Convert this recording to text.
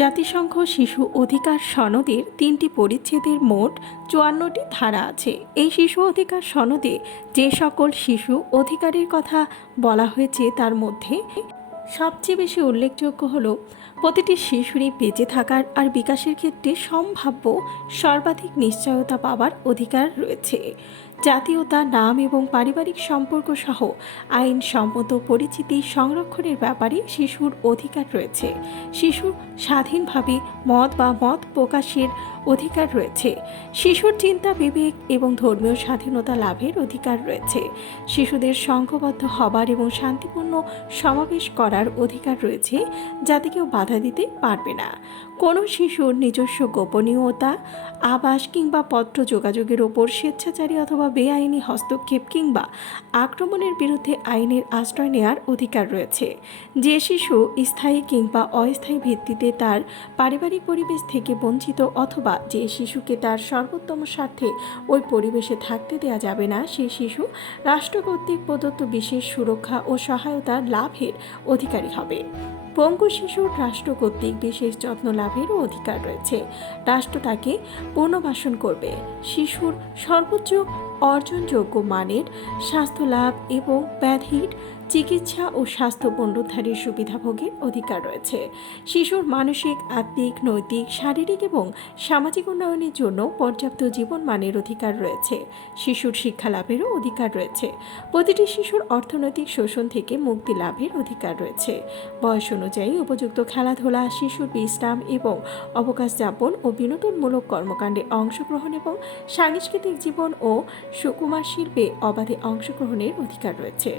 জাতিসংঘ শিশু অধিকার সনদের তিনটি পরিচ্ছেদের মোট চুয়ান্নটি ধারা আছে। এই শিশু অধিকার সনদে যে সকল শিশু অধিকারের কথা বলা হয়েছে তার মধ্যে সবচেয়ে বেশি উল্লেখযোগ্য হল, প্রতিটি শিশুরই বেঁচে থাকার আর বিকাশের ক্ষেত্রে সম্ভাব্য সর্বাধিক নিশ্চয়তা পাওয়ার অধিকার রয়েছে। জাতীয়তা, নাম এবং পারিবারিক সম্পর্ক সহ আইন সম্মত পরিচিতি সংরক্ষণের ব্যাপারে শিশুর অধিকার রয়েছে। শিশুর স্বাধীনভাবে মত বা মত প্রকাশের অধিকার রয়েছে। শিশুর চিন্তা, বিবেক এবং ধর্মীয় স্বাধীনতা লাভের অধিকার রয়েছে। শিশুদের সংঘবদ্ধ হবার এবং শান্তিপূর্ণ সমাবেশ করার অধিকার রয়েছে, যাতে কেউ বাধা দিতে পারবে না। কোনো শিশুর নিজস্ব গোপনীয়তা, আবাস কিংবা পত্র যোগাযোগের ওপর স্বেচ্ছাচারী অথবা বেআইনি হস্তক্ষেপ কিংবা আক্রমণের বিরুদ্ধে আইনের আশ্রয় নেওয়ার অধিকার রয়েছে। যে শিশু স্থায়ী কিংবা অস্থায়ী ভিত্তিতে তার পারিবারিক পরিবেশ থেকে বঞ্চিত অথবা যে শিশুকে তার সর্বোত্তম স্বার্থে ওই পরিবেশে থাকতে দেওয়া যাবে না সেই শিশু রাষ্ট্র কর্তৃক প্রদত্ত বিশেষ সুরক্ষা ও সহায়তা লাভের অধিকারী হবে। পঙ্গু শিশুর রাষ্ট্র কর্তৃক বিশেষ যত্ন লাভেরও অধিকার রয়েছে। রাষ্ট্র তাকে পুনর্বাসন করবে। শিশুর সর্বোচ্চ অর্জনযোগ্য মানের স্বাস্থ্য লাভ এবং ব্যাধির চিকিৎসা ও স্বাস্থ্য পুনরুদ্ধারের সুবিধাভোগের অধিকার রয়েছে। শিশুর মানসিক, আত্মিক, নৈতিক, শারীরিক এবং সামাজিক উন্নয়নের জন্য পর্যাপ্ত জীবনমানের অধিকার রয়েছে। শিশুর শিক্ষা লাভেরও অধিকার রয়েছে। প্রতিটি শিশুর অর্থনৈতিক শোষণ থেকে মুক্তি লাভের অধিকার রয়েছে। বয়স অনুযায়ী উপযুক্ত খেলাধুলা, শিশুর বিশ্রাম এবং অবকাশ যাপন ও বিনোদনমূলক কর্মকাণ্ডে অংশগ্রহণ এবং সাংস্কৃতিক জীবন ও সুকুমার শিল্পে অবাধে অংশগ্রহণের অধিকার রয়েছে।